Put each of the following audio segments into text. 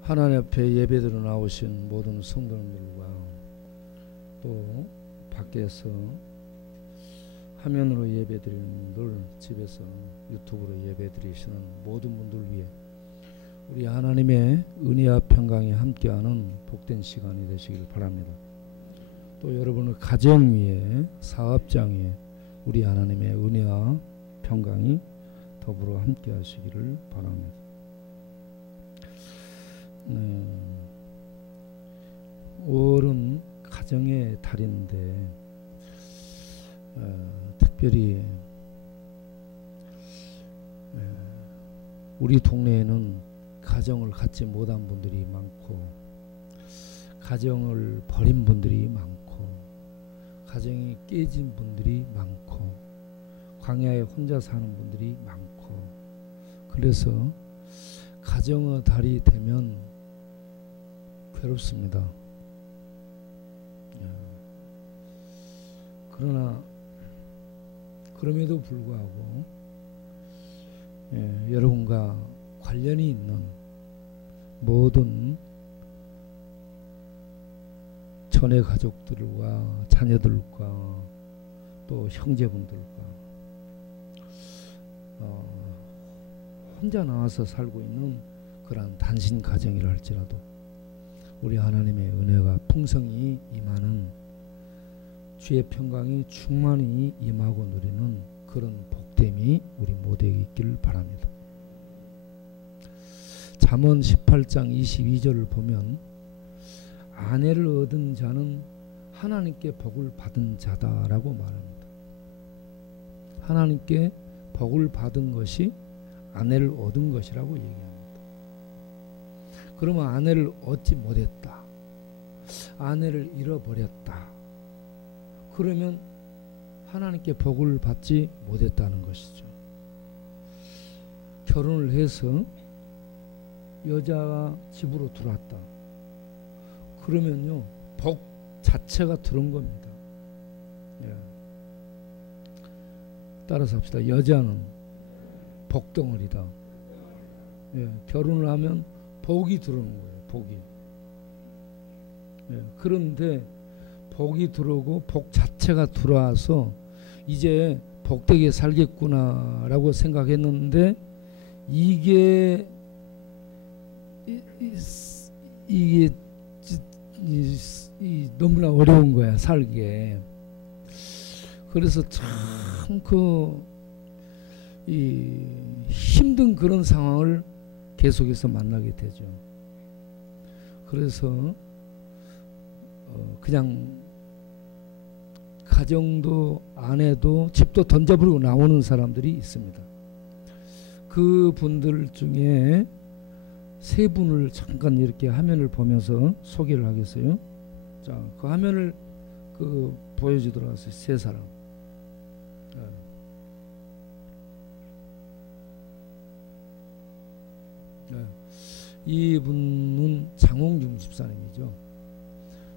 하나님 앞에 예배드려 나오신 모든 성도님들과 또 밖에서 화면으로 예배드리는 분들, 집에서 유튜브로 예배드리시는 모든 분들 위해 우리 하나님의 은혜와 평강이 함께하는 복된 시간이 되시길 바랍니다. 또 여러분의 가정 위에, 사업장 위에 우리 하나님의 은혜와 평강이 더불어 함께하시기를 바랍니다. 5월은 가정의 달인데 특별히 우리 동네에는 가정을 갖지 못한 분들이 많고, 가정을 버린 분들이 많고, 가정이 깨진 분들이 많고, 광야에 혼자 사는 분들이 많고, 그래서 가정의 달이 되면 괴롭습니다. 그러나 그럼에도 불구하고 여러분과 관련이 있는 모든 전의 가족들과 자녀들과 또 형제분들과 혼자 나와서 살고 있는 그러한 단신 가정이라 할지라도 우리 하나님의 은혜가 풍성히 임하는, 주의 평강이 충만히 임하고 누리는 그런 복됨이 우리 모두에게 있기를 바랍니다. 잠언 18장 22절을 보면 아내를 얻은 자는 하나님께 복을 받은 자다라고 말합니다. 하나님께 복을 받은 것이 아내를 얻은 것이라고 얘기합니다. 그러면 아내를 얻지 못했다, 아내를 잃어버렸다, 그러면 하나님께 복을 받지 못했다는 것이죠. 결혼을 해서 여자가 집으로 들어왔다, 그러면요 복 자체가 들어온 겁니다. 따라서 합시다. 여자는 복덩어리다. 결혼을 하면 복이 들어오는 거예요. 복이. 그런데 복이 들어오고 복 자체가 들어와서 이제 복되게 살겠구나라고 생각했는데 이게 너무나 어려운 거야, 살기에. 그래서 참 힘든 그런 상황을 계속해서 만나게 되죠. 그래서 그냥 가정도 아내도 집도 던져버리고 나오는 사람들이 있습니다. 그 분들 중에 세 분을 잠깐 이렇게 화면을 보면서 소개를 하겠어요. 자, 그 화면을 보여주도록 하세요. 세 사람. 이분은 장홍중 집사님이죠.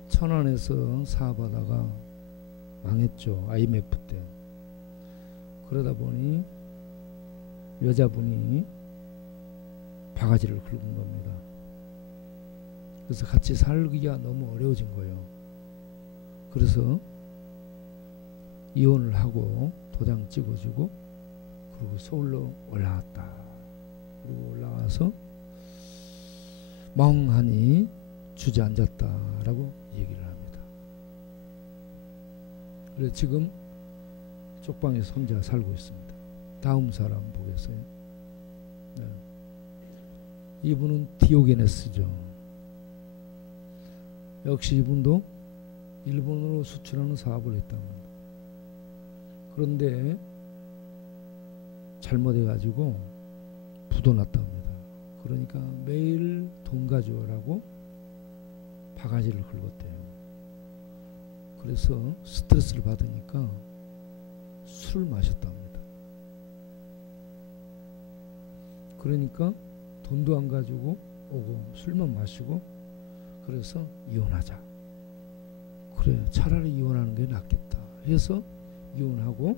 천안에서 사업하다가 망했죠. IMF 때. 그러다 보니 여자분이 바가지를 긁은 겁니다. 그래서 같이 살기가 너무 어려워진 거예요. 그래서 이혼을 하고 도장 찍어주고 그리고 서울로 올라왔다. 그리고 올라와서 멍하니 주저앉았다라고 얘기를 합니다. 그래서 지금 쪽방에서 혼자 살고 있습니다. 다음 사람 보겠어요. 이분은 디오게네스죠. 역시 이분도 일본으로 수출하는 사업을 했답니다. 그런데 잘못해가지고 부도났답니다. 그러니까 매일 돈 가져오라고 바가지를 긁었대요. 그래서 스트레스를 받으니까 술을 마셨답니다. 그러니까 돈도 안 가지고 오고 술만 마시고, 그래서 이혼하자. 그래, 차라리 이혼하는 게 낫겠다 해서 이혼하고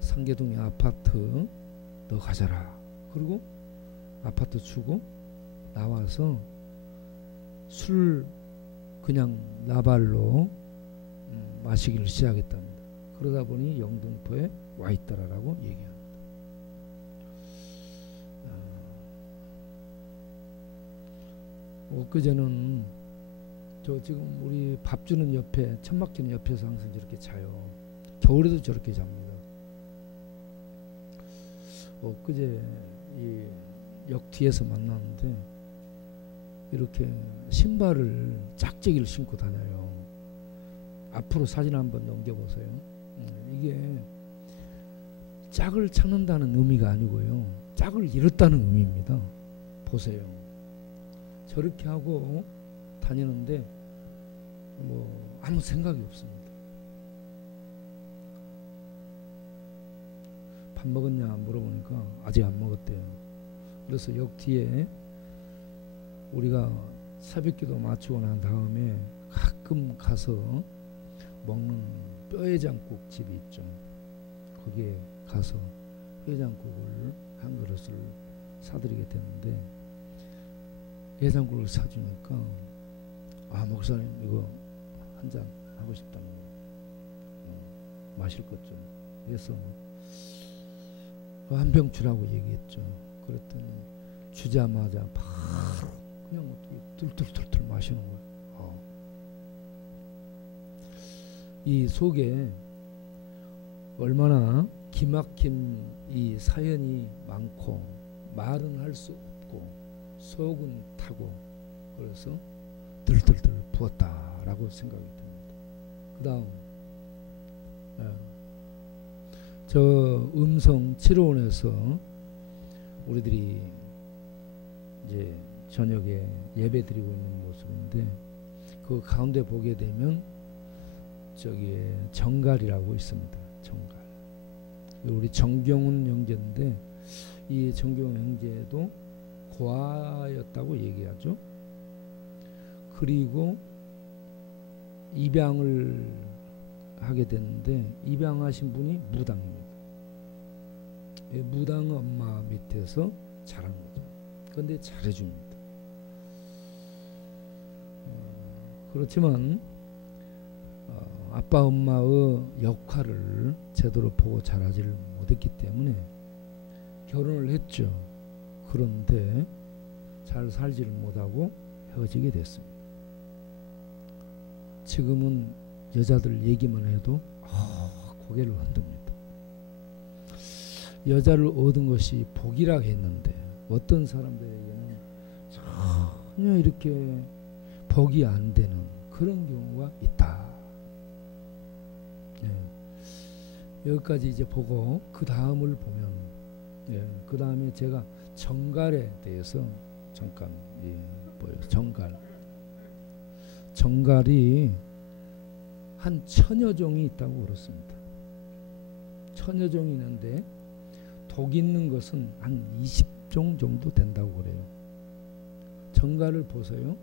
상계동의 아파트 너 가져라. 그리고 아파트 주고 나와서 술 그냥 나발로 마시기를 시작했답니다. 그러다 보니 영등포에 와 있더라라고 얘기합니다. 엊그제는 저 지금 우리 밥 주는 옆에 천막 주는 옆에서 항상 저렇게 자요. 겨울에도 저렇게 잡니다. 엊그제 이 역 뒤에서 만났는데 이렇게 신발을 짝짝이를 신고 다녀요. 앞으로 사진 한번 넘겨보세요. 이게 짝을 찾는다는 의미가 아니고요. 짝을 잃었다는 의미입니다. 보세요. 저렇게 하고 다니는데 뭐 아무 생각이 없습니다. 밥 먹었냐 물어보니까 아직 안 먹었대요. 그래서 역 뒤에 우리가 새벽기도 마치고 난 다음에 가끔 가서 먹는 뼈해장국 집이 있죠. 거기에 가서 해장국을 한 그릇을 사드리게 됐는데 해장국을 사주니까 아 목사님 이거 한 잔 하고 싶다는 거 마실 것 좀 그래서 한 병 주라고 얘기했죠. 그랬더니 주자마자 바로 그냥 어떻게 툴툴툴툴 마시는 거예요. 이 속에 얼마나 기막힌 이 사연이 많고 말은 할 수 없고 속은 타고 그래서 들들들 부었다라고 생각이 듭니다. 그 다음 저 음성 치료원에서 우리들이 이제 저녁에 예배 드리고 있는 모습인데 그 가운데 보게 되면 저기에 정갈이라고 있습니다. 정갈. 우리 정경훈 형제인데 이 정경훈 형제도 고아였다고 얘기하죠. 그리고 입양을 하게 됐는데 입양하신 분이 무당입니다. 무당 엄마 밑에서 자란 거죠. 그런데 잘해줍니다. 그렇지만 아빠 엄마의 역할을 제대로 보고 자라지를 못했기 때문에 결혼을 했죠. 그런데 잘 살지를 못하고 헤어지게 됐습니다. 지금은 여자들 얘기만 해도 고개를 흔듭니다. 여자를 얻은 것이 복이라 했는데 어떤 사람들에게는 전혀 이렇게 복이 안 되는 그런 경우가 있다. 여기까지 이제 보고 그 다음을 보면 그 다음에 제가 정갈에 대해서 잠깐 정갈. 정갈이 한 1000여 종이 있다고 그렇습니다. 1000여 종이 있는데 독 있는 것은 한 20종 정도 된다고 그래요. 정갈을 보세요.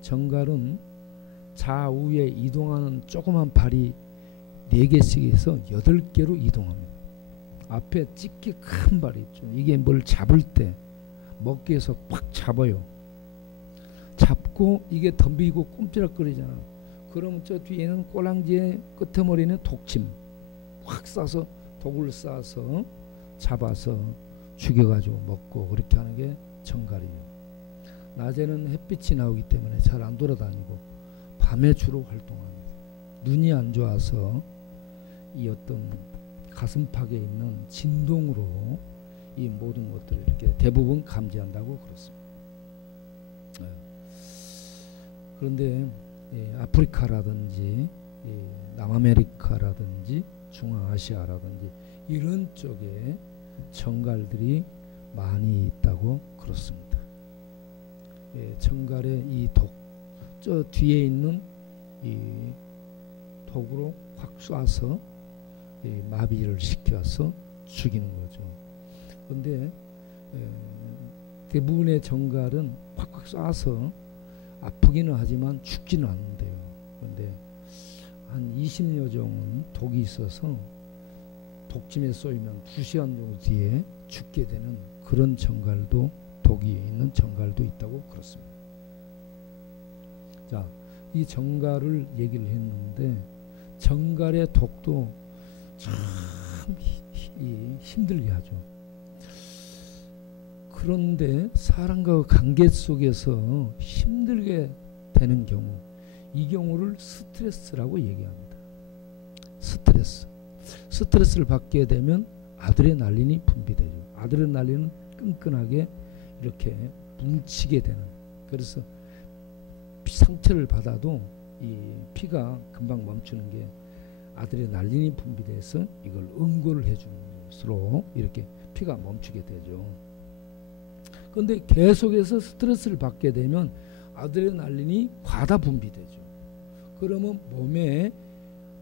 정갈은 좌우에 이동하는 조그만 발이 4개씩 해서 8개로 이동합니다. 앞에 찢기 큰 발이 있죠. 이게 뭘 잡을 때 먹기에서 팍 잡아요. 잡고 이게 덤비고 꼼지락거리잖아. 그러면 저 뒤에는 꼬랑지의 끄트머리는 독침 확 싸서 독을 싸서 잡아서 죽여가지고 먹고 그렇게 하는 게 정갈이에요. 낮에는 햇빛이 나오기 때문에 잘 안 돌아다니고 밤에 주로 활동합니다. 눈이 안 좋아서 이 어떤 가슴팍에 있는 진동으로 이 모든 것들을 이렇게 대부분 감지한다고 그렇습니다. 그런데 아프리카라든지 남아메리카라든지 중앙아시아라든지 이런 쪽에 정갈들이 많이 있다고 그렇습니다. 정갈의 이 독, 저 뒤에 있는 이 독으로 확 쏴서 마비를 시켜서 죽이는 거죠. 그런데 대부분의 정갈은 팍팍 쏴서 아프기는 하지만 죽지는 않는데요. 그런데 한 20여 종은 독이 있어서 독침에 쏘이면 2시간 정도 뒤에 죽게 되는 그런 정갈도 독이 있는 정갈도 있다고 그렇습니다. 자, 이 정갈을 얘기를 했는데 정갈의 독도 참 힘들게 하죠. 그런데 사람과 관계 속에서 힘들게 되는 경우, 이 경우를 스트레스라고 얘기합니다. 스트레스를 받게 되면 아드레날린이 분비되죠. 아드레날린은 끈끈하게 이렇게 뭉치게 되는, 그래서 상처를 받아도 이 피가 금방 멈추는 게 아드레날린이 분비돼서 이걸 응고를 해주는 것으로 이렇게 피가 멈추게 되죠. 그런데 계속해서 스트레스를 받게 되면 아드레날린이 과다 분비되죠. 그러면 몸에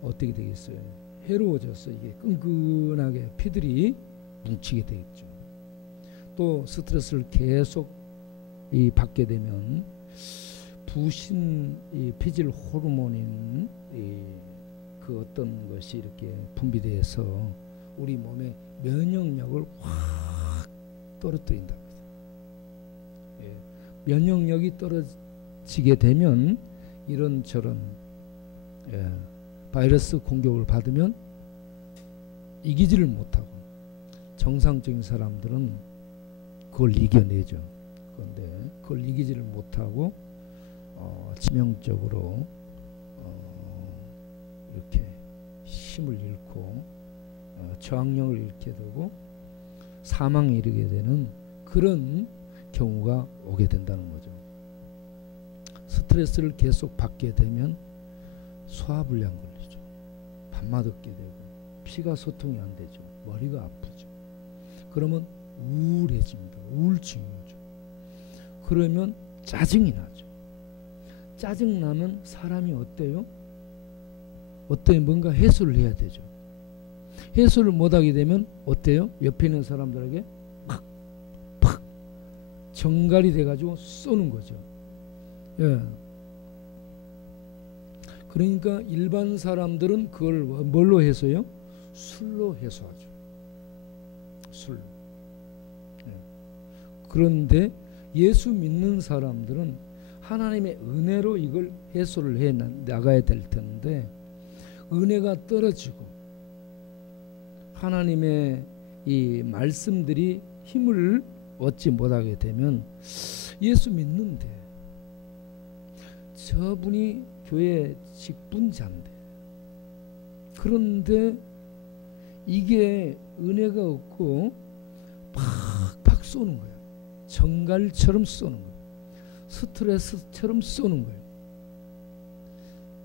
어떻게 되겠어요? 해로워져서 이게 끈끈하게 피들이 뭉치게 되겠죠. 또 스트레스를 계속 받게 되면 부신 피질 호르몬인 그 어떤 것이 이렇게 분비돼서 우리 몸의 면역력을 확 떨어뜨린다. 예, 면역력이 떨어지게 되면 이런저런 바이러스 공격을 받으면 이기지를 못하고, 정상적인 사람들은 그걸 이겨내죠. 그런데 그걸 이기지를 못하고 치명적으로 이렇게 힘을 잃고 저항력을 잃게 되고 사망에 이르게 되는 그런 경우가 오게 된다는 거죠. 스트레스를 계속 받게 되면 소화불량 걸리죠. 밥맛 없게 되고 피가 소통이 안 되죠. 머리가 아프죠. 그러면 우울해집니다. 우울증이 오죠. 그러면 짜증이 나죠. 짜증나면 사람이 어때요? 어때요? 뭔가 해소를 해야 되죠. 해소를 못하게 되면 어때요? 옆에 있는 사람들에게 팍 정갈이 돼가지고 쏘는 거죠. 예. 그러니까 일반 사람들은 그걸 뭘로 해소해요? 술로 해소하죠. 술. 예. 그런데 예수 믿는 사람들은 하나님의 은혜로 이걸 해소를 해 나가야 될 텐데, 은혜가 떨어지고 하나님의 이 말씀들이 힘을 얻지 못하게 되면, 예수 믿는데 저분이 교회 직분자인데, 그런데 이게 은혜가 없고 팍팍 쏘는 거예요. 정갈처럼 쏘는 거예요. 스트레스처럼 쏘는 거예요.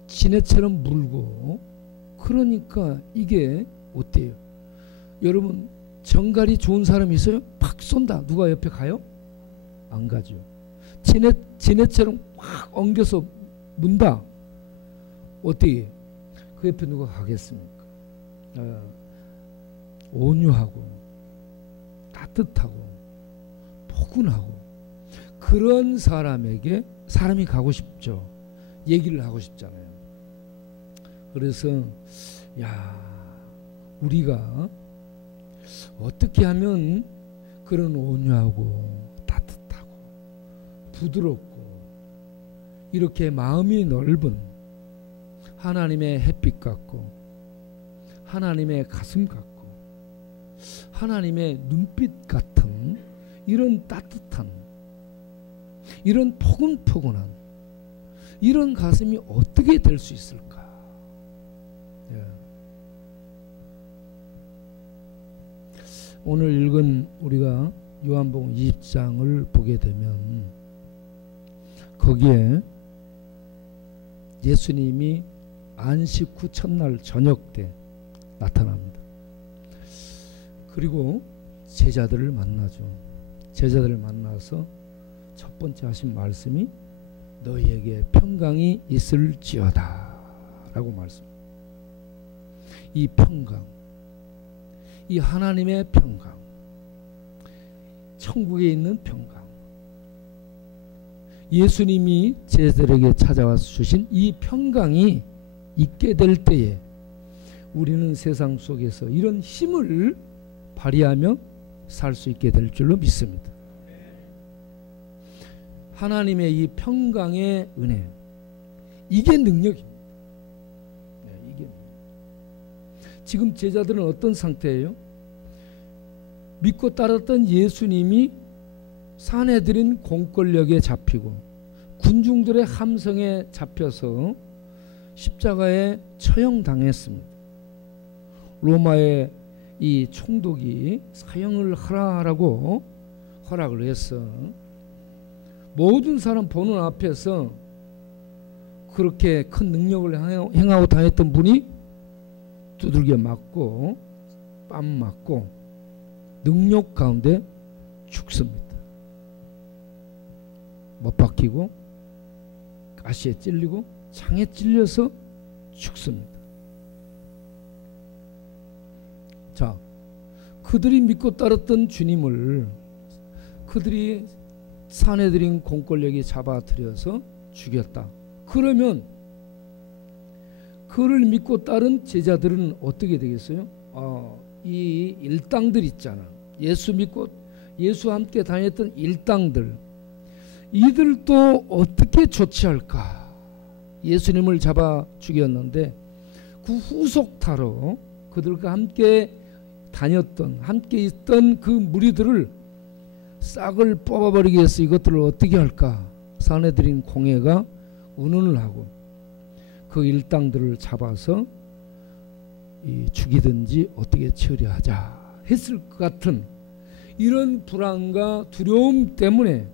지네처럼 물고. 그러니까 이게 어때요? 여러분, 정갈이 좋은 사람이 있어요? 팍 쏜다. 누가 옆에 가요? 안 가죠. 지네처럼 확 엉겨서 문다. 어떻게? 그 옆에 누가 가겠습니까? 온유하고 따뜻하고 포근하고 그런 사람에게 사람이 가고 싶죠. 얘기를 하고 싶잖아요. 그래서 우리가 어떻게 하면 그런 온유하고 따뜻하고 부드럽고 이렇게 마음이 넓은 하나님의 햇빛 같고 하나님의 가슴 같고 하나님의 눈빛 같은 이런 따뜻한, 이런 포근포근한 이런 가슴이 어떻게 될 수 있을까? 오늘 읽은 우리가 요한복음 20장을 보게 되면 거기에 예수님이 안식 후 첫날 저녁 때 나타납니다. 그리고 제자들을 만나죠. 제자들을 만나서 첫 번째 하신 말씀이 너희에게 평강이 있을지어다 라고 말씀. 이 평강, 이 하나님의 평강, 천국에 있는 평강, 예수님이 제자들에게 찾아와서 주신 이 평강이 있게 될 때에 우리는 세상 속에서 이런 힘을 발휘하며 살 수 있게 될 줄로 믿습니다. 하나님의 이 평강의 은혜, 이게 능력입니다. 네, 이게 지금 제자들은 어떤 상태예요? 믿고 따랐던 예수님이 사내들인 공권력에 잡히고 군중들의 함성에 잡혀서 십자가에 처형당했습니다. 로마의 이 총독이 사형을 하라고 허락을 했어. 모든 사람 보는 앞에서 그렇게 큰 능력을 행하고 다녔던 분이 두들겨 맞고 뺨 맞고 능력 가운데 죽습니다. 못 박히고 가시에 찔리고 창에 찔려서 죽습니다. 자, 그들이 믿고 따랐던 주님을 그들이 사내들인 공권력이 잡아들여서 죽였다. 그러면 그를 믿고 따른 제자들은 어떻게 되겠어요? 이 일당들 있잖아. 예수 믿고 예수와 함께 다녔던 일당들, 이들도 어떻게 조치할까? 예수님을 잡아 죽였는데 그 후속타로 그들과 함께 다녔던, 함께 있던 그 무리들을 싹을 뽑아버리기 위해서 이것들을 어떻게 할까? 사내들인 공회가 운운을 하고 그 일당들을 잡아서 죽이든지 어떻게 처리하자 했을 것 같은 이런 불안과 두려움 때문에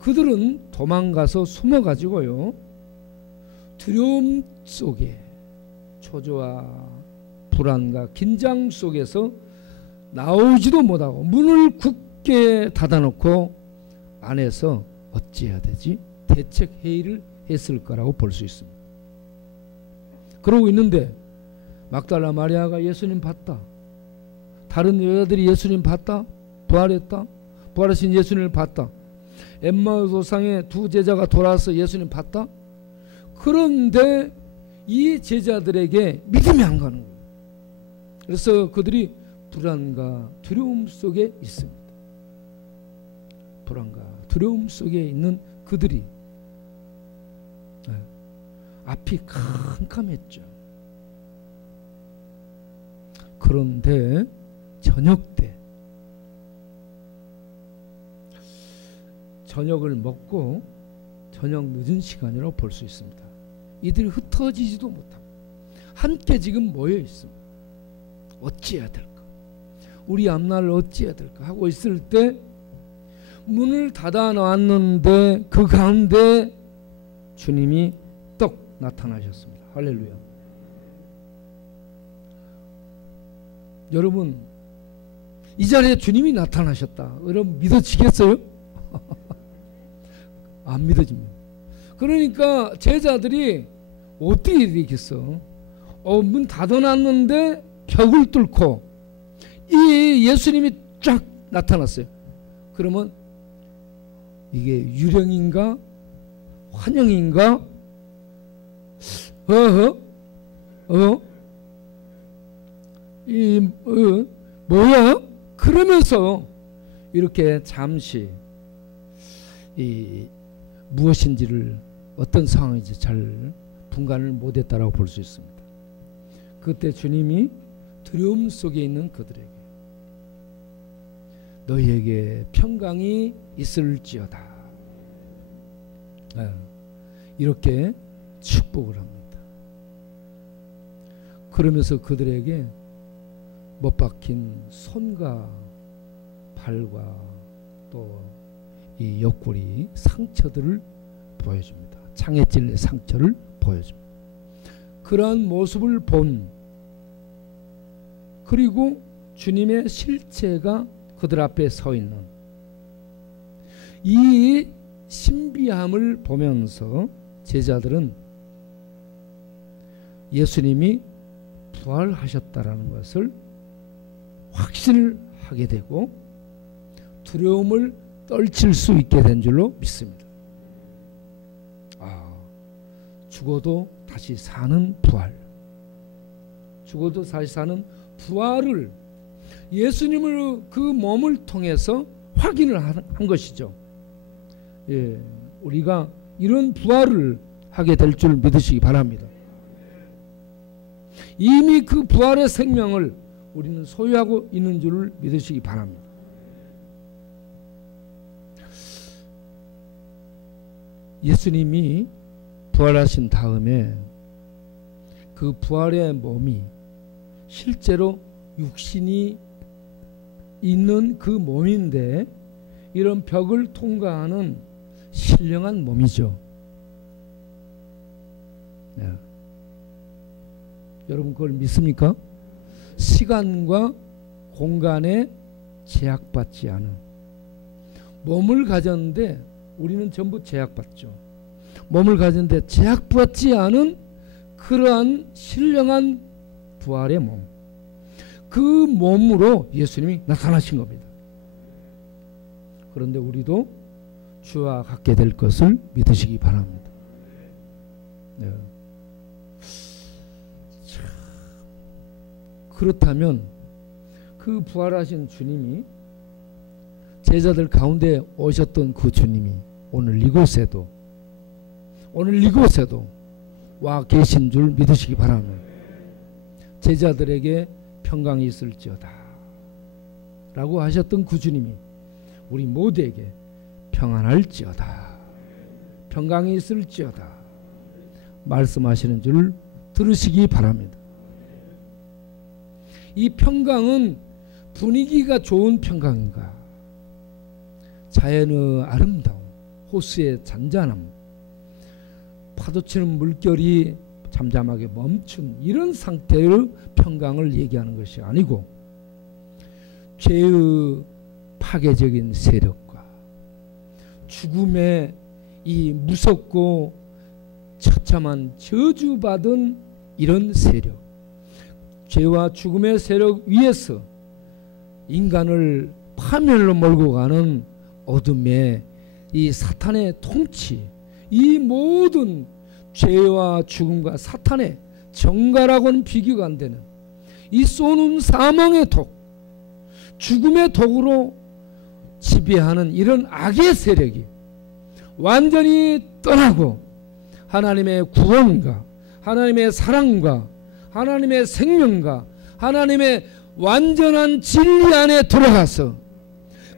그들은 도망가서 숨어가지고요, 두려움 속에, 초조와 불안과 긴장 속에서 나오지도 못하고 문을 굳게 닫아놓고 안에서 어찌해야 되지? 대책 회의를 했을 거라고 볼 수 있습니다. 그러고 있는데 막달라 마리아가 예수님 봤다. 다른 여자들이 예수님 봤다. 부활했다. 부활하신 예수님을 봤다. 엠마우스 도상에 두 제자가 돌아와서 예수님 봤다. 그런데 이 제자들에게 믿음이 안 가는 거예요. 그래서 그들이 불안과 두려움 속에 있습니다. 불안과 두려움 속에 있는 그들이 앞이 캄캄했죠. 그런데 저녁 때 저녁을 먹고 저녁 늦은 시간이라고 볼 수 있습니다. 이들이 흩어지지도 못하고 함께 지금 모여 있습니다. 어찌해야 될까? 우리 앞날을 어찌해야 될까? 하고 있을 때 문을 닫아 놨는데 그 가운데 주님이 떡 나타나셨습니다. 할렐루야. 여러분, 이 자리에 주님이 나타나셨다. 여러분 믿어지겠어요? 안 믿어집니다. 그러니까 제자들이 어떻게 되겠어? 문 닫아놨는데 벽을 뚫고 이 예수님이 쫙 나타났어요. 그러면 이게 유령인가 환영인가? 뭐야? 그러면서 이렇게 잠시 무엇인지를 어떤 상황인지 잘 분간을 못했다라고 볼 수 있습니다. 그때 주님이 두려움 속에 있는 그들에게 너희에게 평강이 있을지어다, 이렇게 축복을 합니다. 그러면서 그들에게 못 박힌 손과 발과 또 이 옆구리 상처들을 보여줍니다. 창에 찔린 상처를 보여줍니다. 그러한 모습을 본, 그리고 주님의 실체가 그들 앞에 서 있는 이 신비함을 보면서 제자들은 예수님이 부활하셨다라는 것을 확신하게 되고 두려움을 떨칠 수 있게 된 줄로 믿습니다. 죽어도 다시 사는 부활, 죽어도 다시 사는 부활을 예수님을 그 몸을 통해서 확인을 한 것이죠. 우리가 이런 부활을 하게 될 줄 믿으시기 바랍니다. 이미 그 부활의 생명을 우리는 소유하고 있는 줄 믿으시기 바랍니다. 예수님이 부활하신 다음에 그 부활의 몸이 실제로 육신이 있는 그 몸인데 이런 벽을 통과하는 신령한 몸이죠. 네. 여러분 그걸 믿습니까? 시간과 공간에 제약받지 않은 몸을 가졌는데 우리는 전부 제약받죠. 몸을 가졌는데 제약받지 않은 그러한 신령한 부활의 몸, 그 몸으로 예수님이 나타나신 겁니다. 그런데 우리도 주와 같게 될 것을 믿으시기 바랍니다. 네. 그렇다면 그 부활하신 주님이 제자들 가운데 오셨던 그 주님이 오늘 이곳에도 와 계신 줄 믿으시기 바랍니다. 제자들에게 평강이 있을지어다 라고 하셨던 그 주님이 우리 모두에게 평안할지어다, 평강이 있을지어다 말씀하시는 줄 들으시기 바랍니다. 이 평강은 분위기가 좋은 평강인가, 자연의 아름다움, 호수의 잔잔함, 파도치는 물결이 잠잠하게 멈춘 이런 상태의 평강을 얘기하는 것이 아니고 죄의 파괴적인 세력과 죽음의 이 무섭고 처참한 저주받은 이런 세력, 죄와 죽음의 세력 위에서 인간을 파멸로 몰고 가는 어둠의 이 사탄의 통치, 이 모든 죄와 죽음과 사탄의 정가라고는 비교가 안 되는 이 쏘는 사망의 독, 죽음의 독으로 지배하는 이런 악의 세력이 완전히 떠나고 하나님의 구원과 하나님의 사랑과 하나님의 생명과 하나님의 완전한 진리 안에 들어가서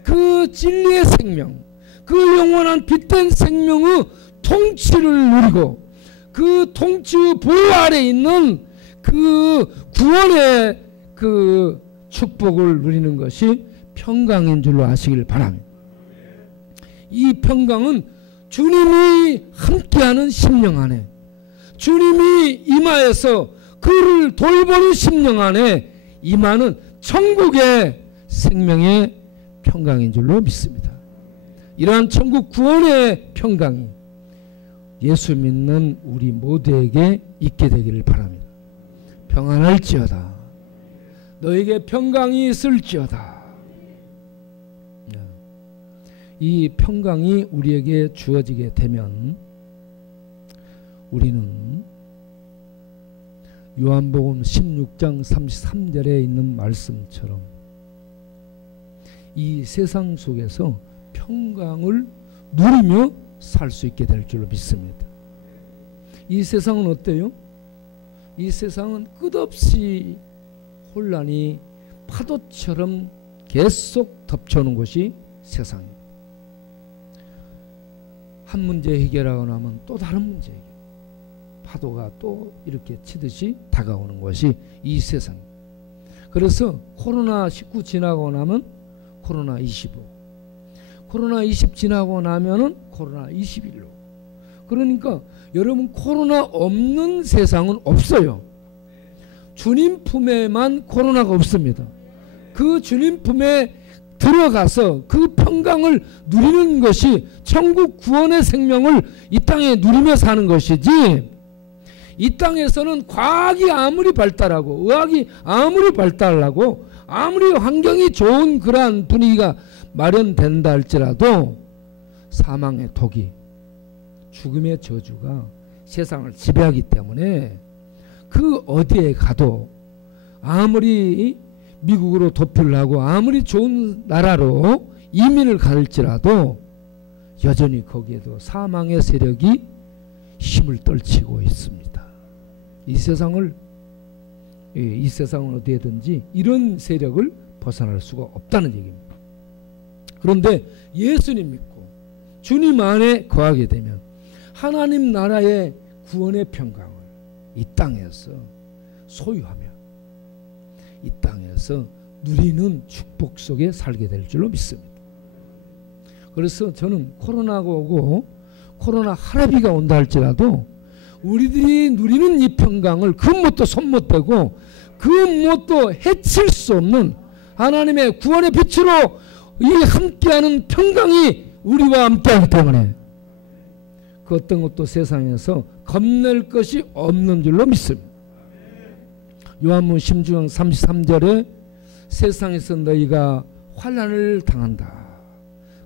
그 진리의 생명, 그 영원한 빛된 생명의 통치를 누리고 그 통치의 보호 아래 있는 그 구원의 그 축복을 누리는 것이 평강인 줄로 아시길 바랍니다. 이 평강은 주님이 함께하는 심령 안에, 주님이 임하여서 그를 돌보는 심령 안에 임하는 천국의 생명의 평강인 줄로 믿습니다. 이러한 천국 구원의 평강이 예수 믿는 우리 모두에게 있게 되기를 바랍니다. 평안할지어다, 너에게 평강이 있을지어다. 이 평강이 우리에게 주어지게 되면 우리는 요한복음 16장 33절에 있는 말씀처럼 이 세상 속에서 평강을 누리며 살 수 있게 될 줄로 믿습니다. 이 세상은 어때요? 이 세상은 끝없이 혼란이 파도처럼 계속 덮쳐오는 것이 세상입니다. 한 문제 해결하고 나면 또 다른 문제 해결, 파도가 또 이렇게 치듯이 다가오는 것이 이 세상입니다. 그래서 코로나19 지나고 나면 코로나25, 코로나20 지나고 나면은 코로나21로. 그러니까 여러분 코로나 없는 세상은 없어요. 주님 품에만 코로나가 없습니다. 그 주님 품에 들어가서 그 평강을 누리는 것이 천국 구원의 생명을 이 땅에 누리며 사는 것이지, 이 땅에서는 과학이 아무리 발달하고 의학이 아무리 발달하고 아무리 환경이 좋은 그러한 분위기가 마련된다 할지라도 사망의 독이, 죽음의 저주가 세상을 지배하기 때문에 그 어디에 가도 아무리 미국으로 도피를 하고 아무리 좋은 나라로 이민을 갈지라도 여전히 거기에도 사망의 세력이 힘을 떨치고 있습니다. 이 세상은 어디에든지 이런 세력을 벗어날 수가 없다는 얘기입니다. 그런데 예수님 믿고 주님 안에 거하게 되면 하나님 나라의 구원의 평강을 이 땅에서 소유하며 이 땅에서 누리는 축복 속에 살게 될 줄로 믿습니다. 그래서 저는 코로나가 오고 코로나 할아비가 온다 할지라도 우리들이 누리는 이 평강을 그 무엇도 손 못 대고 그 무엇도 해칠 수 없는 하나님의 구원의 빛으로 이 함께하는 평강이 우리와 함께하기 때문에 그 어떤 것도 세상에서 겁낼 것이 없는 줄로 믿습니다. 요한복음 16장 33절에 세상에서 너희가 환난을 당한다.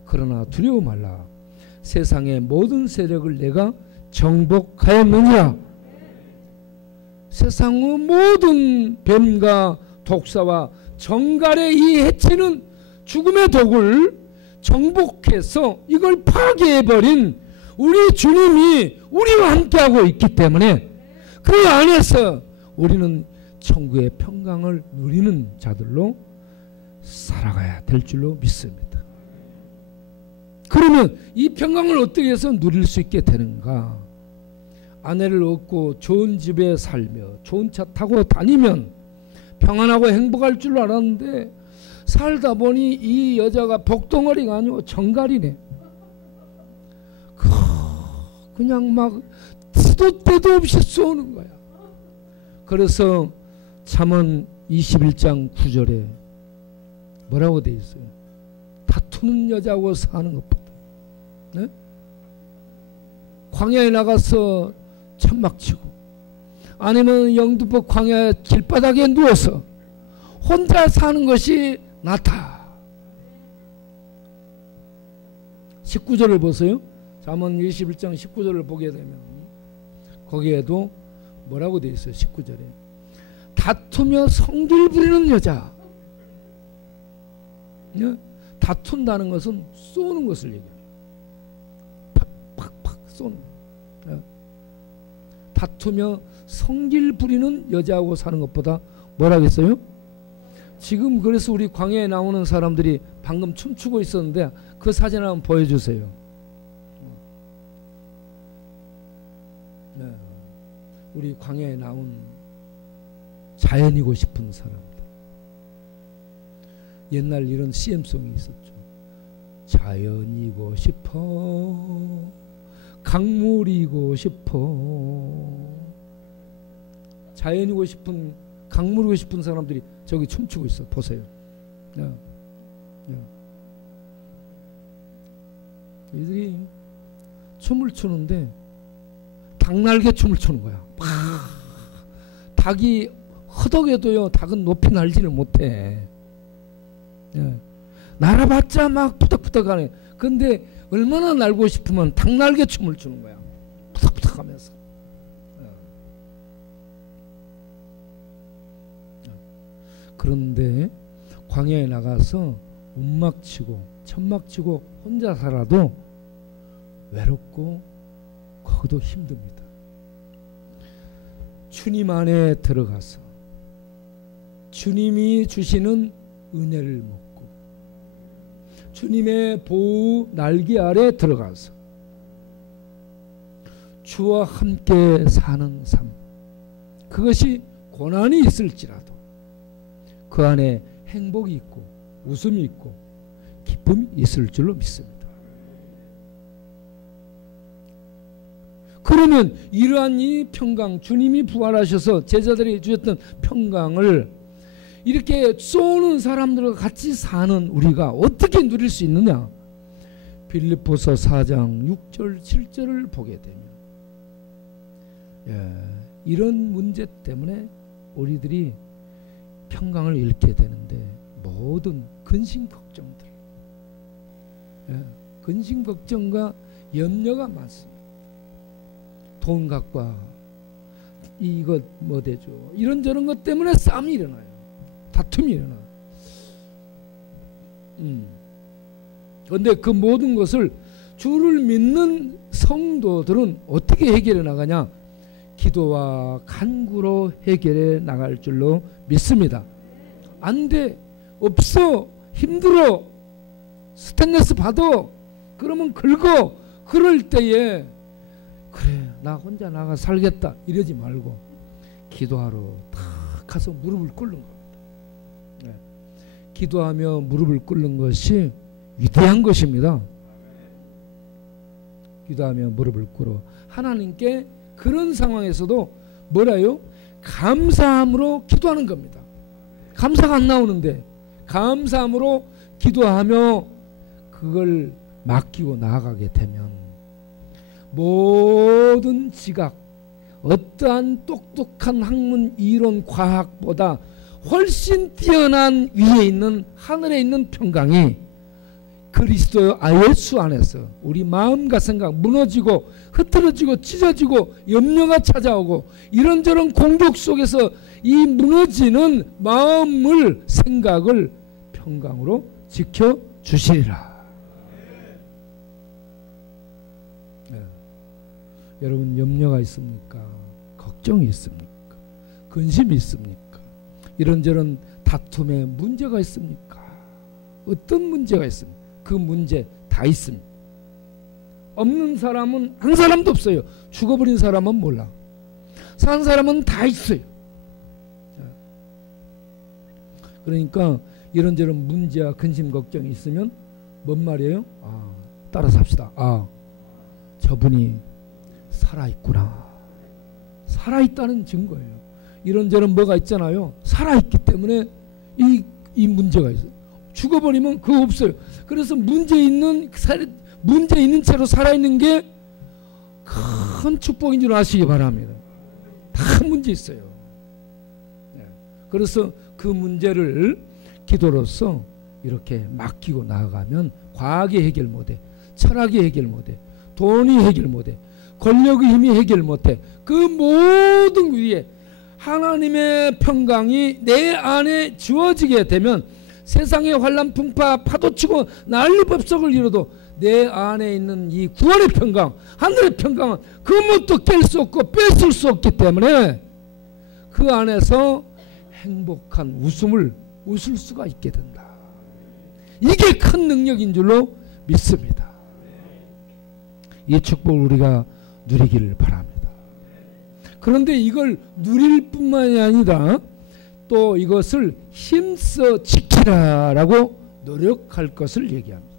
그러나 두려워 말라. 세상의 모든 세력을 내가 정복하였느니라. 세상의 모든 뱀과 독사와 정갈의 이 해치는 죽음의 독을 정복해서 이걸 파괴해버린 우리 주님이 우리와 함께하고 있기 때문에 그 안에서 우리는 천국의 평강을 누리는 자들로 살아가야 될 줄로 믿습니다. 그러면 이 평강을 어떻게 해서 누릴 수 있게 되는가? 아내를 얻고 좋은 집에 살며 좋은 차 타고 다니면 평안하고 행복할 줄 알았는데 살다 보니 이 여자가 복덩어리가 아니고 정갈이네. 그냥 막 시도 때도 없이 쏘는 거야. 그래서 잠언 21장 9절에 뭐라고 돼 있어요? 다투는 여자하고 사는 것보다, 네? 광야에 나가서 천막치고 아니면 영두법 광야 길바닥에 누워서 혼자 사는 것이 낫다. 19절을 보세요. 잠언 21장 19절을 보게 되면 거기에도 뭐라고 되어 있어요? 19절에 다투며 성질 부리는 여자. 네? 다툰다는 것은 쏘는 것을 얘기해요. 팍팍팍 쏘는 거예요. 네? 다투며 성질 부리는 여자하고 사는 것보다 뭐라고 했어요? 지금 그래서 우리 광야에 나오는 사람들이 방금 춤추고 있었는데 그 사진 한번 보여주세요. 네. 우리 광야에 나온 자연이고 싶은 사람들. 옛날 이런 CM송이 있었죠. 자연이고 싶어, 강물이고 싶어. 자연이고 싶은, 강물이고 싶은 사람들이 저기 춤추고 있어. 보세요. 야, 야. 이들이 춤을 추는데 닭날개 춤을 추는 거야. 닭이 허덕여도요, 닭은 높이 날지를 못해. 예. 날아봤자 막 푸덕푸덕 하네. 근데 얼마나 날고 싶으면 닭날개 춤을 추는 거야. 푸덕푸덕 하면서. 예. 그런데 광야에 나가서 움막치고 천막치고 혼자 살아도 외롭고 거기도 힘듭니다. 주님 안에 들어가서 주님이 주시는 은혜를 먹고 주님의 보호 날개 아래 들어가서 주와 함께 사는 삶, 그것이 고난이 있을지라도 그 안에 행복이 있고 웃음이 있고 기쁨이 있을 줄로 믿습니다. 그러면 이러한 이 평강, 주님이 부활하셔서 제자들이 주셨던 평강을 이렇게 쏘는 사람들과 같이 사는 우리가 어떻게 누릴 수 있느냐? 빌립보서 4장 6절 7절을 보게 되면 이런 문제 때문에 우리들이 평강을 잃게 되는데 모든 근심 걱정들, 근심 걱정과 염려가 많습니다. 돈값과 이것 뭐 되죠? 이런저런 것 때문에 싸움이 일어나요. 다툼이 일어나. 그런데 그 모든 것을 주를 믿는 성도들은 어떻게 해결해 나가냐? 기도와 간구로 해결해 나갈 줄로 믿습니다. 안 돼, 없어, 힘들어, 스트레스 받아, 그러면 긁어. 그럴 때에 그래, 나 혼자 나가 살겠다 이러지 말고 기도하러 탁 가서 무릎을 꿇는 겁니다. 네. 기도하며 무릎을 꿇는 것이 위대한 것입니다. 기도하며 무릎을 꿇어 하나님께 그런 상황에서도 뭐라요? 감사함으로 기도하는 겁니다. 감사가 안 나오는데 감사함으로 기도하며 그걸 맡기고 나아가게 되면 모든 지각, 어떠한 똑똑한 학문, 이론, 과학보다 훨씬 뛰어난 위에 있는 하늘에 있는 평강이 그리스도의 예수 안에서 우리 마음과 생각 무너지고 흐트러지고 찢어지고 염려가 찾아오고 이런저런 공격 속에서 이 무너지는 마음을, 생각을 평강으로 지켜주시리라. 네. 여러분, 염려가 있습니까? 걱정이 있습니까? 근심이 있습니까? 이런저런 다툼에 문제가 있습니까? 어떤 문제가 있습니까? 그 문제 다 있습니다. 없는 사람은 한 사람도 없어요. 죽어버린 사람은 몰라. 산 사람은 다 있어요. 그러니까 이런저런 문제와 근심 걱정이 있으면 뭔 말이에요? 따라 삽시다. 저분이 살아있구나. 살아있다는 증거예요. 이런저런 뭐가 있잖아요. 살아있기 때문에 이 문제가 있어요. 죽어버리면 그거 없어요. 그래서 문제 있는 채로 살아있는 게 큰 축복인 줄 아시기 바랍니다. 다 문제 있어요. 그래서 그 문제를 기도로서 이렇게 맡기고 나아가면 과학이 해결 못해, 철학이 해결 못해, 돈이 해결 못해, 권력의 힘이 해결 못해. 그 모든 위에 하나님의 평강이 내 안에 주어지게 되면 세상의 환난 풍파 파도치고 난리법석을 이뤄도 내 안에 있는 이 구원의 평강, 하늘의 평강은 그 무엇도 깰 수 없고 뺏을 수 없기 때문에 그 안에서 행복한 웃음을 웃을 수가 있게 된다. 이게 큰 능력인 줄로 믿습니다. 이 축복을 우리가 누리기를 바랍니다. 그런데 이걸 누릴 뿐만이 아니라 또 이것을 힘써 지키라라고 노력할 것을 얘기합니다.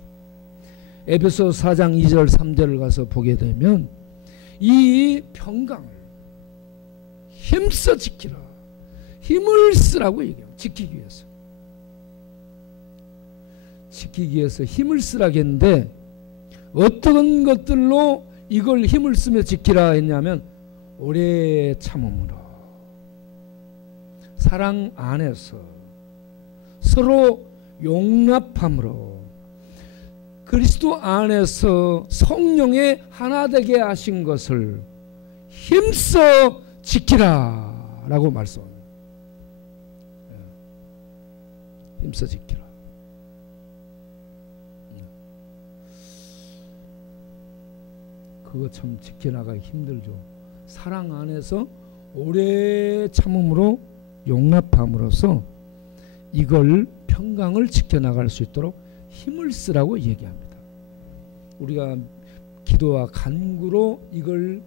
에베소 4장 2절 3절을 가서 보게 되면 이 평강을 힘써 지키라. 힘을 쓰라고 얘기해요. 지키기 위해서. 지키기 위해서 힘을 쓰라겠는데 어떤 것들로 이걸 힘을 쓰며 지키라 했냐면 오래 참음으로, 사랑 안에서 서로 용납함으로, 그리스도 안에서 성령의 하나 되게 하신 것을 힘써 지키라 라고 말씀합니다. 힘써 지키라. 그거 참 지켜나가기 힘들죠. 사랑 안에서 오래 참음으로 용납함으로써 이걸 평강을 지켜나갈 수 있도록 힘을 쓰라고 얘기합니다. 우리가 기도와 간구로 이걸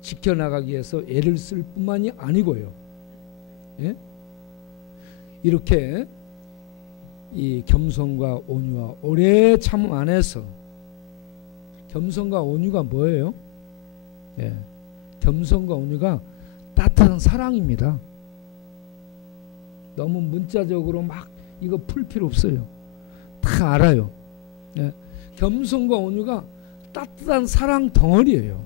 지켜나가기 위해서 애를 쓸 뿐만이 아니고요. 예? 이렇게 이 겸손과 온유와 오래 참음 안에서, 겸손과 온유가 뭐예요? 예. 겸손과 온유가 따뜻한 사랑입니다. 너무 문자적으로 막 이거 풀 필요 없어요. 다 알아요. 예. 겸손과 온유가 따뜻한 사랑 덩어리예요.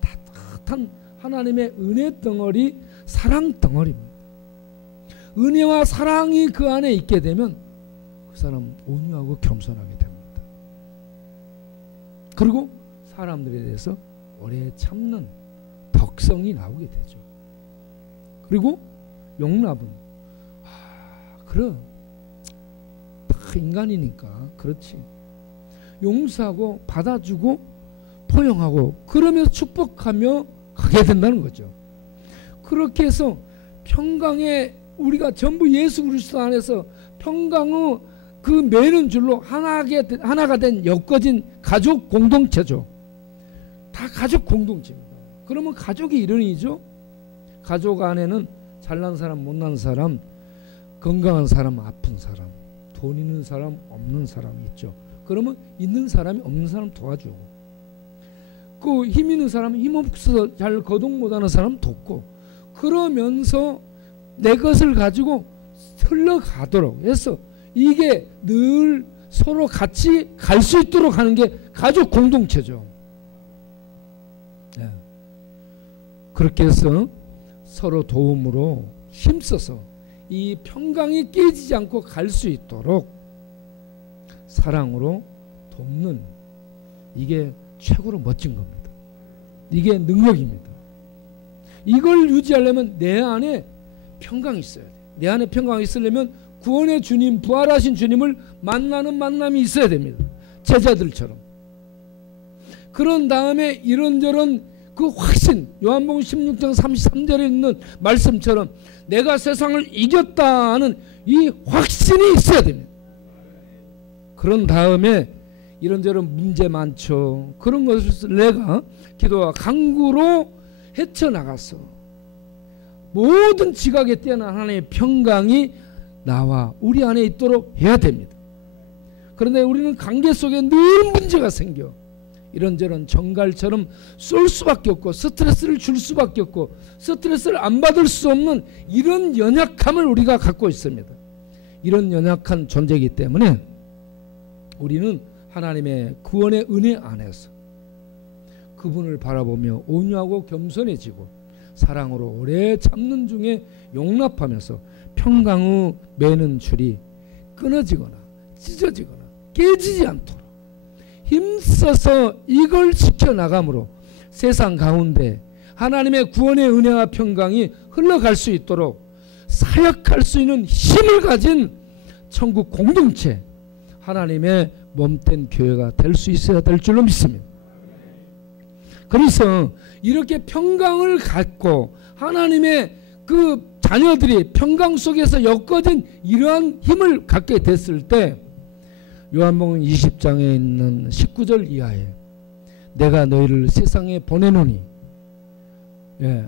따뜻한 하나님의 은혜 덩어리, 사랑 덩어리입니다. 은혜와 사랑이 그 안에 있게 되면 그 사람 온유하고 겸손하게 됩니다. 그리고 사람들에 대해서 오래 참는 덕성이 나오게 되죠. 그리고 용납은 그래, 다 인간이니까 그렇지. 용서하고 받아주고 포용하고 그러면서 축복하며 가게 된다는 거죠. 그렇게 해서 평강에 우리가 전부 예수 그리스도 안에서 평강의 그 매는 줄로 하나가 된 엮어진 가족 공동체죠. 다 가족 공동체입니다. 그러면 가족이 일원이죠. 가족 안에는 잘난 사람, 못난 사람, 건강한 사람, 아픈 사람, 돈 있는 사람, 없는 사람이 있죠. 그러면 있는 사람이 없는 사람 도와주고, 그 힘 있는 사람은 힘 없어서 잘 거동 못하는 사람 돕고, 그러면서 내 것을 가지고 흘러가도록 해서 이게 늘 서로 같이 갈 수 있도록 하는 게 가족 공동체죠. 네. 그렇게 해서 서로 도움으로 힘써서 이 평강이 깨지지 않고 갈 수 있도록 사랑으로 돕는, 이게 최고로 멋진 겁니다. 이게 능력입니다. 이걸 유지하려면 내 안에 평강이 있어야 돼. 내 안에 평강이 있으려면 구원의 주님, 부활하신 주님을 만나는 만남이 있어야 됩니다. 제자들처럼. 그런 다음에 이런저런 그 확신, 요한복음 16장 33절에 있는 말씀처럼 내가 세상을 이겼다 하는 이 확신이 있어야 됩니다. 그런 다음에 이런저런 문제 많죠. 그런 것을 내가 기도와 간구로 헤쳐나가서 모든 지각에 뛰어난 하나님의 평강이 나와 우리 안에 있도록 해야 됩니다. 그런데 우리는 관계 속에 늘 문제가 생겨 이런저런 정갈처럼 쏠 수밖에 없고 스트레스를 줄 수밖에 없고 스트레스를 안 받을 수 없는 이런 연약함을 우리가 갖고 있습니다. 이런 연약한 존재이기 때문에 우리는 하나님의 구원의 은혜 안에서 그분을 바라보며 온유하고 겸손해지고 사랑으로 오래 참는 중에 용납하면서 평강의 매는 줄이 끊어지거나 찢어지거나 깨지지 않도록 힘써서 이걸 지켜나감으로 세상 가운데 하나님의 구원의 은혜와 평강이 흘러갈 수 있도록 사역할 수 있는 힘을 가진 천국 공동체, 하나님의 몸된 교회가 될 수 있어야 될 줄로 믿습니다. 그래서 이렇게 평강을 갖고 하나님의 그 자녀들이 평강 속에서 엮어진 이러한 힘을 갖게 됐을 때 요한복음 20장에 있는 19절 이하에 내가 너희를 세상에 보내노니,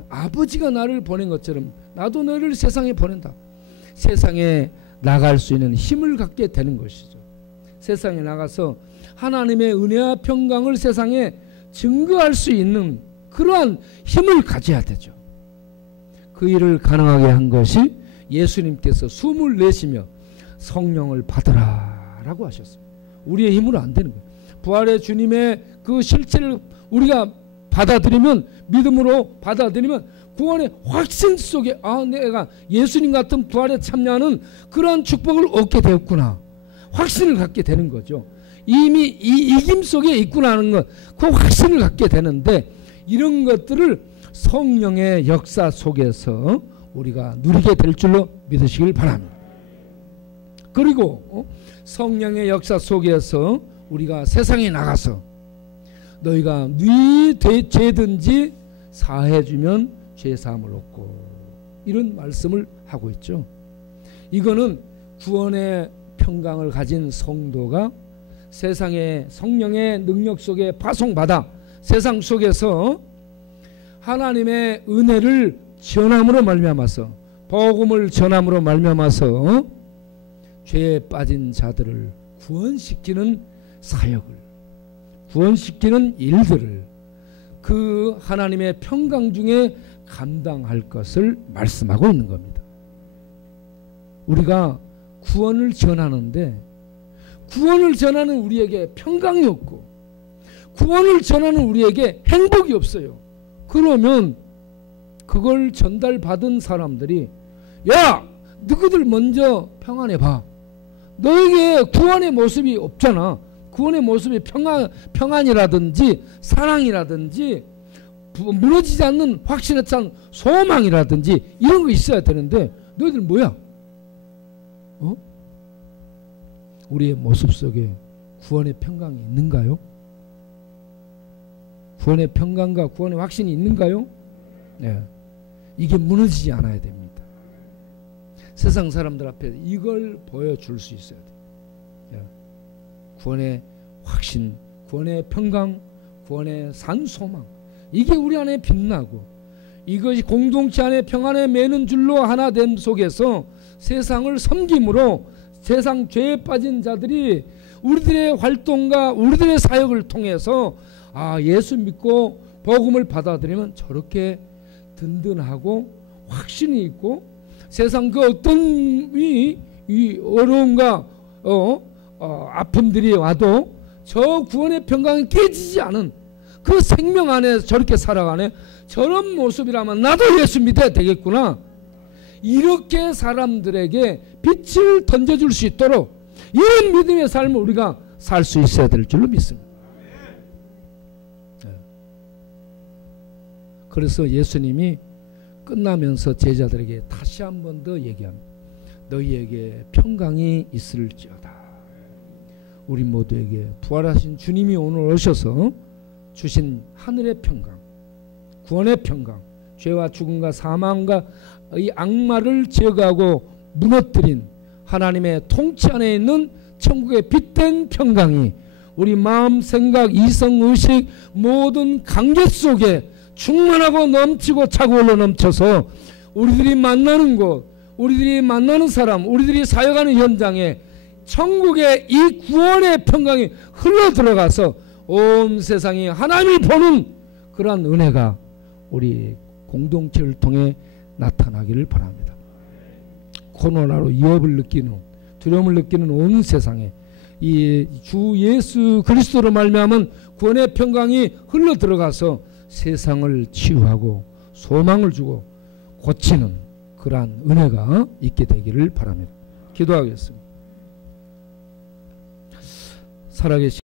아버지가 나를 보낸 것처럼 나도 너희를 세상에 보낸다. 세상에 나갈 수 있는 힘을 갖게 되는 것이죠. 세상에 나가서 하나님의 은혜와 평강을 세상에 증거할 수 있는 그러한 힘을 가져야 되죠. 그 일을 가능하게 한 것이 예수님께서 숨을 내쉬며 성령을 받으라 라고 하셨습니다. 우리의 힘으로 안 되는 거예요. 부활의 주님의 그 실체를 우리가 받아들이면, 믿음으로 받아들이면 구원의 확신 속에 내가 예수님 같은 부활에 참여하는 그러한 축복을 얻게 되었구나, 확신을 갖게 되는 거죠. 이미 이 이김 속에 있구나 하는 것, 그 확신을 갖게 되는데, 이런 것들을 성령의 역사 속에서 우리가 누리게 될 줄로 믿으시길 바랍니다. 그리고 성령의 역사 속에서 우리가 세상에 나가서 너희가 네 죄든지 사해주면 죄사함을 얻고, 이런 말씀을 하고 있죠. 이거는 구원의 평강을 가진 성도가 세상의 성령의 능력 속에 파송받아 세상 속에서 하나님의 은혜를 전함으로 말미암아서, 복음을 전함으로 말미암아서 죄에 빠진 자들을 구원시키는 사역을, 구원시키는 일들을 그 하나님의 평강 중에 감당할 것을 말씀하고 있는 겁니다. 우리가 구원을 전하는데, 구원을 전하는 우리에게 평강이 없고 구원을 전하는 우리에게 행복이 없어요. 그러면 그걸 전달받은 사람들이, 야, 너희들 먼저 평안해봐. 너에게 구원의 모습이 없잖아. 구원의 모습이 평안이라든지 사랑이라든지 무너지지 않는 확신에 찬 소망이라든지 이런 거 있어야 되는데 너희들 뭐야? 우리의 모습 속에 구원의 평강이 있는가요? 구원의 평강과 구원의 확신이 있는가요? 네. 이게 무너지지 않아야 됩니다. 세상 사람들 앞에 이걸 보여줄 수 있어야 돼요. 네. 구원의 확신, 구원의 평강, 구원의 산 소망, 이게 우리 안에 빛나고 이것이 공동체 안에 평안에 매는 줄로 하나됨 속에서 세상을 섬김으로 세상 죄에 빠진 자들이 우리들의 활동과 우리들의 사역을 통해서 예수 믿고 복음을 받아들이면 저렇게 든든하고 확신이 있고 세상 그 어떤 이 어려움과 아픔들이 와도 저 구원의 평강이 깨지지 않은 그 생명 안에 저렇게 살아가네. 저런 모습이라면 나도 예수 믿어야 되겠구나. 이렇게 사람들에게 빛을 던져줄 수 있도록 이런 믿음의 삶을 우리가 살 수 있어야 될 줄로 믿습니다. 그래서 예수님이 끝나면서 제자들에게 다시 한 번 더 얘기합니다. 너희에게 평강이 있을지어다. 우리 모두에게 부활하신 주님이 오늘 오셔서 주신 하늘의 평강, 구원의 평강, 죄와 죽음과 사망과 이 악마를 제거하고 무너뜨린 하나님의 통치 안에 있는 천국의 빛된 평강이 우리 마음, 생각, 이성, 의식 모든 관계 속에 충만하고 넘치고 차고 흘러 넘쳐서 우리들이 만나는 곳, 우리들이 만나는 사람, 우리들이 사역하는 현장에 천국의 이 구원의 평강이 흘러 들어가서 온 세상이 하나님을 보는 그러한 은혜가 우리 공동체를 통해 나타나기를 바랍니다. 코로나로 위협을 느끼는, 두려움을 느끼는 온 세상에 이 주 예수 그리스도로 말미암은 구원의 평강이 흘러 들어가서 세상을 치유하고 소망을 주고 고치는 그러한 은혜가 있게 되기를 바랍니다. 기도하겠습니다. 살아계신